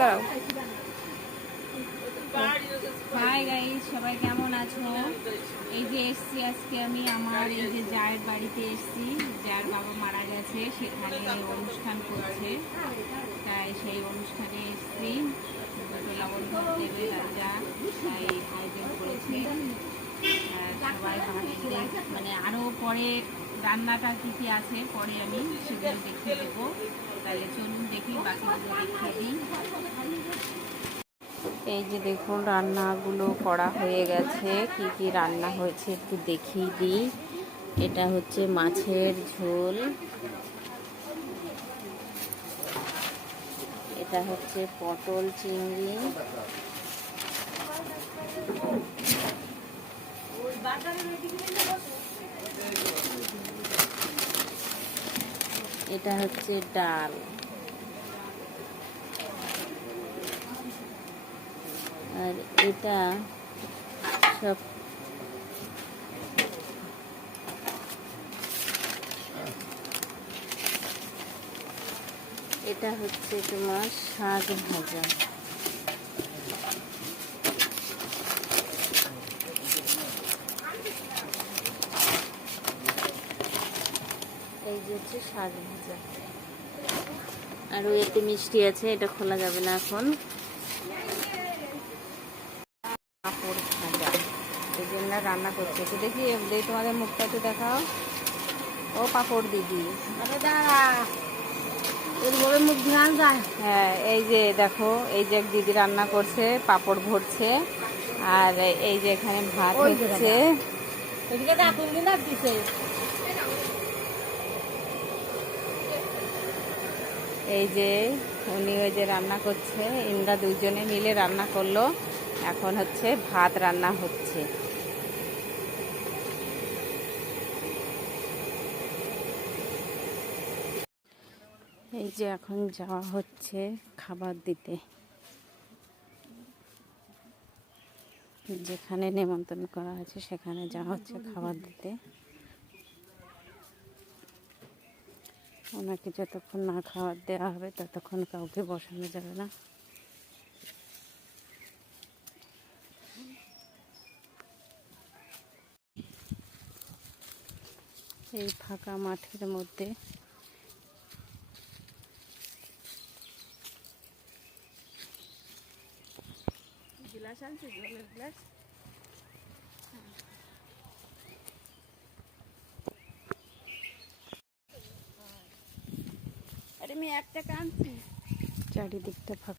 দাঁড়াও। Hi guys, সবাই কেমন আছো? এই যে এসছি আজকে আমি আমার এই যে জায়ের বাড়িতে এসছি। যার বাবা মারা গেছে, সেখানে অনুষ্ঠান করছে, তাই সেই অনুষ্ঠানে এসছি। লবণ দেবে রাজা, তাই আয়োজন করেছে। সবাই মানে আরও পরে রান্নাটা কী কী আছে পরে আমি সেগুলো দেখিয়ে দেবো। তাহলে চলুন দেখি, বাকিগুলো দেখিয়ে দিই। এই যে দেখুন রান্নাগুলো করা হয়ে গেছে। কি কি রান্না হয়েছে একটু দেখিয়ে দিই। এটা হচ্ছে মাছের ঝোল, এটা হচ্ছে পটল চিংড়ি, এটা হচ্ছে ডাল, আর এটা সব এটা হচ্ছে তোমার শাক ভাজা। এই যে হচ্ছে শাক ভাজা, আর এতে মিষ্টি আছে, এটা খোলা যাবে না এখন। পাঁপড় ভাজা, এই জন্য রান্না করছে। একটু দেখি তোমাদের মুখটা একটু দেখাও। ও পাঁপড় দিদি, মুখ ধ্যান যায়। হ্যাঁ, এই যে দেখো, এই যে এক দিদি রান্না করছে, পাঁপড় ভরছে, আর এই যে এখানে ভাত হচ্ছে। এই যে উনি ওই যে রান্না করছে, ইন্দ্রা দুজনে মিলে রান্না করলো। এখন হচ্ছে ভাত রান্না হচ্ছে। এই যে এখন যাওয়া হচ্ছে খাবার দিতে, যেখানে নেমন্তন্ন করা আছে সেখানে যাওয়া হচ্ছে খাবার দিতে। ওনাকে যতক্ষণ না খাবার দেওয়া হবে ততক্ষণ কাউকে বসানো যাবে না। এই ফাঁকা মাঠের মধ্যে গ্লাস আনছি, জলের গ্লাস। আরে আমি একটা আনছি। চারিদিকটা ফাঁকা।